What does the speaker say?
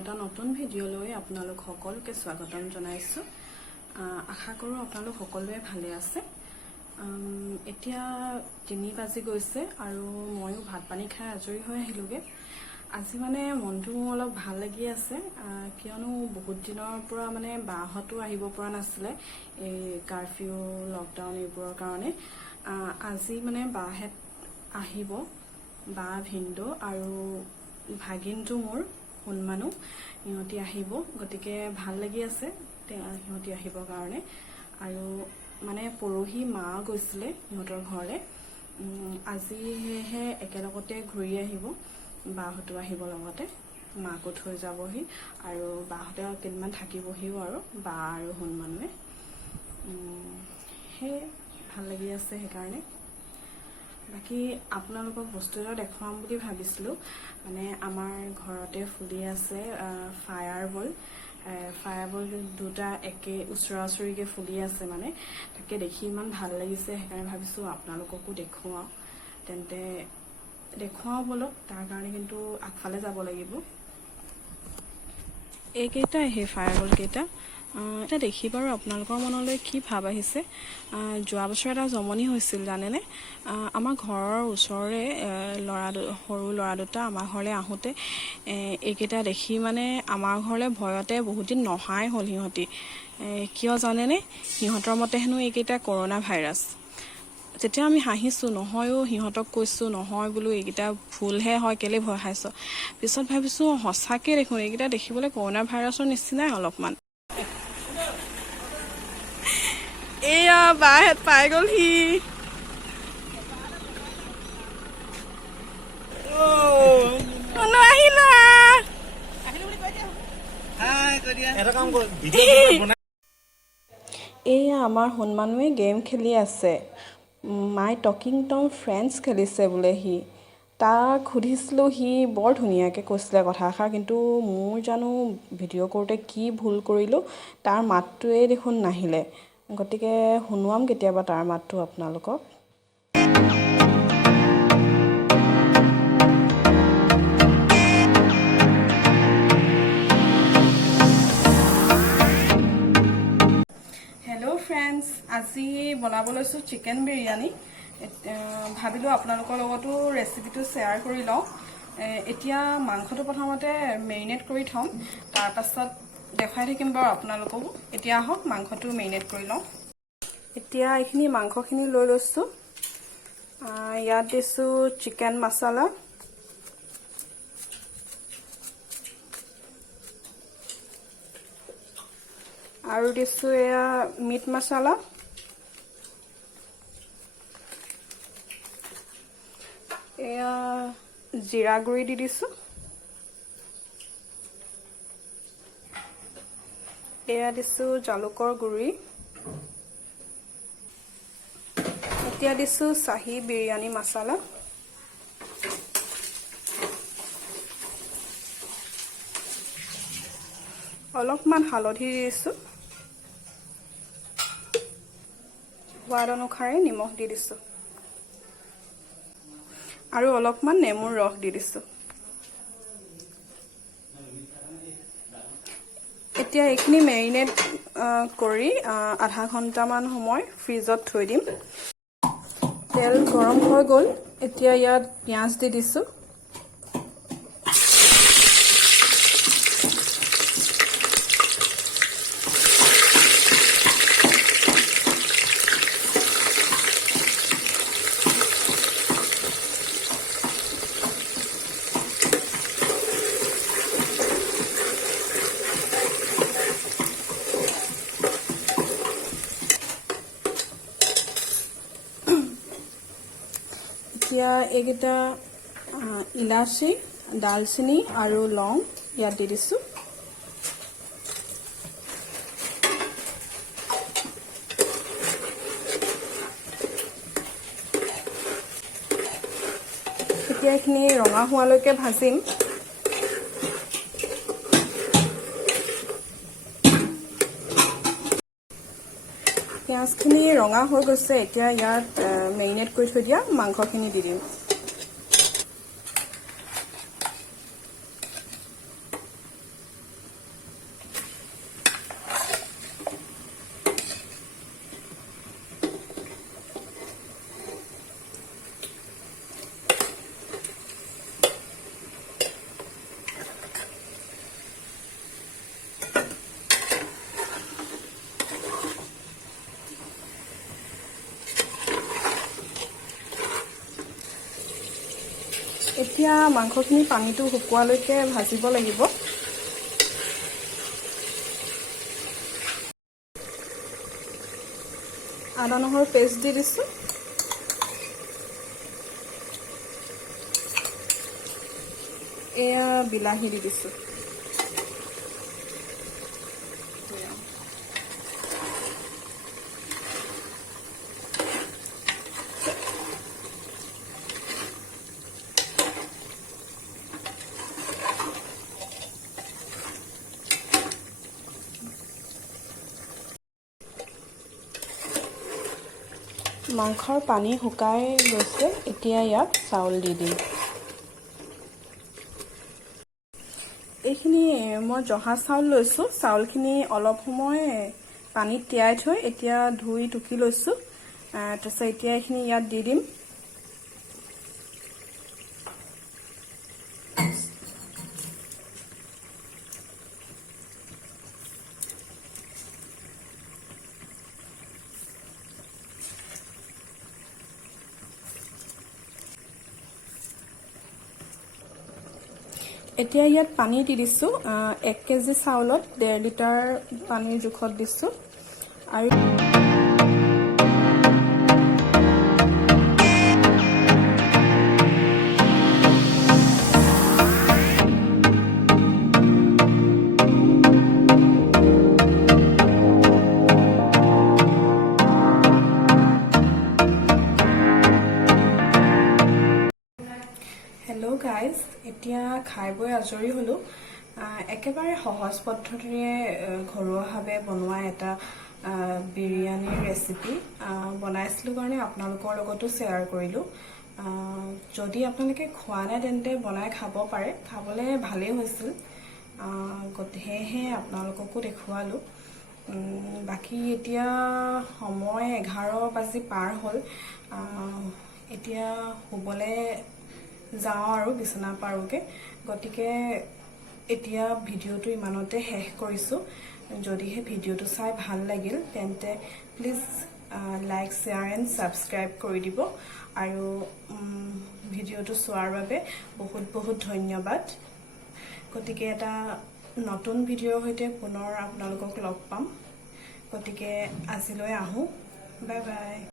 এটা নতুন ভিডিঅ'লৈ আপোনালোক সকলোকে স্বাগতম জনাইছো। আশা কৰোঁ আপোনালোক সকলোৱে ভালে আছে। এতিয়া 3 বাজি গৈছে আৰু ময়ো ভাত পানী খাই আজৰি হৈ আহিলোগে। আজি মানে মনটো অলপ ভাল লাগি আছে, কিয়নো বহুত দিনৰ পৰা মানে বাহঁতো আহিব পৰা নাছিলে এই কাৰফিউ লকডাউন এইবোৰৰ কাৰণে। আজি মানে বাহঁত আহিব, বা ভিনদেউ আৰু ভাগিনটো মোৰ সোণমানো ইহঁতি আহিব, গতিকে ভাল লাগি আছে সিহঁতি আহিবৰ কাৰণে। আৰু মানে পৰহি মা গৈছিলে সিহঁতৰ ঘৰলৈ, আজিহে একেলগতে ঘূৰি আহিব, বাহঁতো আহিব লগতে, মাকো থৈ যাবহি আৰু বাহঁতে কেইদিনমান থাকিবহিও আৰু বা আৰু সোণমানুৱে। সেই ভাল লাগি আছে সেইকাৰণে। বাকী আপোনালোকক বস্তু এটা দেখুৱাম বুলি ভাবিছিলোঁ। মানে আমাৰ ঘৰতে ফুলি আছে ফায়াৰবল দুটা একে ওচৰা ওচৰিকৈ ফুলি আছে, মানে তাকে দেখি ইমান ভাল লাগিছে, সেইকাৰণে ভাবিছোঁ আপোনালোককো দেখুৱাওঁ। তেন্তে দেখুৱাওঁ বলক, তাৰ কাৰণে কিন্তু আগফালে যাব লাগিব। এইকেইটা সেই ফায়াৰবল কেইটা এটা দেখি বাৰু আপোনালোকৰ মনলৈ কি ভাৱ আহিছে। যোৱা বছৰ এটা জমনি হৈছিল জানেনে। আমাৰ ঘৰৰ ওচৰৰে সৰু ল'ৰা দুটা আমাৰ ঘৰলৈ আহোঁতে এইকেইটা দেখি মানে আমাৰ ঘৰলৈ ভয়তে বহুত দিন নহাই হ'ল সিহঁতি। কিয় জানেনে, সিহঁতৰ মতে হেনো এইকেইটা কৰোণা ভাইৰাছ। যেতিয়া আমি হাঁহিছোঁ, নহয়ও, সিহঁতক কৈছোঁ নহয় বোলো এইকেইটা ভুলহে হয়, কেলে ভয় খাইছ। পিছত ভাবিছোঁ সঁচাকৈ দেখোন এইকেইটা দেখিবলৈ কৰোণা ভাইৰাছৰ নিচিনাই অলপমান। এয়া বাহঁত পাই গ'লহি। এয়া আমাৰ সোণমানুৱে গেম খেলি আছে, মাই টকিং টম ফ্ৰেণ্ডছ খেলিছে বোলে সি। তাক সুধিছিলোঁ, সি বৰ ধুনীয়াকৈ কৈছিলে কথাষাৰ, কিন্তু মোৰ জানো ভিডিঅ' কৰোঁতে কি ভুল কৰিলোঁ, তাৰ মাতটোৱে দেখোন নাহিলে। গতিকে শুনোৱাম কেতিয়াবা তাৰ মাতটো আপোনালোকক। হেল্ল' ফ্ৰেণ্ডছ, আজি বনাব লৈছোঁ চিকেন বিৰিয়ানী। ভাবিলোঁ আপোনালোকৰ লগতো ৰেচিপিটো শ্বেয়াৰ কৰি লওঁ। এতিয়া মাংসটো প্ৰথমতে মেৰিনেট কৰি থ'ম, তাৰপাছত দেখুৱাই থাকিম বাৰু আপোনালোককো। এতিয়া আহক মাংসটো মেৰিনেট কৰি লওঁ। এতিয়া এইখিনি মাংসখিনি লৈ লৈছোঁ। ইয়াত দিছোঁ চিকেন মছলা, আৰু দিছোঁ এয়া মিট মছলা, এয়া জিৰা গুড়ি দি দিছোঁ, এয়া দিছোঁ জালুকৰ গুড়ি, এতিয়া দিছোঁ চাহী বিৰিয়ানী মছলা, অলপমান হালধি দি দিছোঁ, সোৱাদ অনুসাৰে নিমখ দি দিছোঁ, আৰু অলপমান নেমুৰ ৰস দি দিছোঁ। এতিয়া এইখিনি মেৰিনেট কৰি আধা ঘণ্টামান সময় ফ্ৰিজত থৈ দিম। তেল গৰম হৈ গ'ল, এতিয়া ইয়াত পিঁয়াজ দি দিছোঁ, এতিয়া এইকেইটা ইলাচি, ডালচেনি আৰু লং ইয়াত দি দিছোঁ। এতিয়া এইখিনি ৰঙা হোৱালৈকে ভাজিম। পিঁয়াজখিনি ৰঙা হৈ গৈছে, এতিয়া ইয়াত মেৰিনেট কৰি থৈ দিয়া মাংসখিনি দি দিম। এতিয়া মাংসখিনি পানীটো শুকোৱালৈকে ভাজিব লাগিব। আদা নহৰু পেষ্ট দি দিছোঁ। এয়া বিলাহী দি দিছোঁ। মাংসৰ পানী শুকাই গৈছে, এতিয়া ইয়াত চাউল দি দিম। এইখিনি মই জহা চাউল লৈছোঁ। চাউলখিনি অলপ সময় পানীত তিয়াই থৈ এতিয়া ধুই টুকি লৈছোঁ। তাৰপিছত এতিয়া এইখিনি ইয়াত দি দিম। এতিয়া ইয়াত পানী দি দিছোঁ। 1 কেজি চাউলত 1.5 লিটাৰ পানীৰ জোখত দিছোঁ। আৰু হেল্ল' গাইজ, এতিয়া খাই বৈ আজৰি হ'লোঁ। একেবাৰে সহজ পদ্ধতিৰে ঘৰুৱাভাৱে বনোৱা এটা বিৰিয়ানীৰ ৰেচিপি বনাইছিলোঁ কাৰণে আপোনালোকৰ লগতো শ্বেয়াৰ কৰিলোঁ। যদি আপোনালোকে খোৱা নাই তেন্তে বনাই খাব পাৰে, খাবলৈ ভালেই হৈছিল। সেয়েহে আপোনালোককো দেখুৱালোঁ। বাকী এতিয়া সময় 11 বাজি পাৰ হ'ল। এতিয়া শুবলৈ যাওঁ আৰু বিচনা পাৰোঁগৈ। গতিকে এতিয়া ভিডিঅ'টো ইমানতে শেষ কৰিছোঁ। যদিহে ভিডিঅ'টো চাই ভাল লাগিল তেন্তে please like, share and subscribe কৰি দিব। আৰু ভিডিঅ'টো চোৱাৰ বাবে বহুত বহুত ধন্যবাদ। গতিকে এটা নতুন ভিডিঅ'ৰ সৈতে পুনৰ আপোনালোকক লগ পাম। গতিকে আজিলৈ আহোঁ। Bye bye.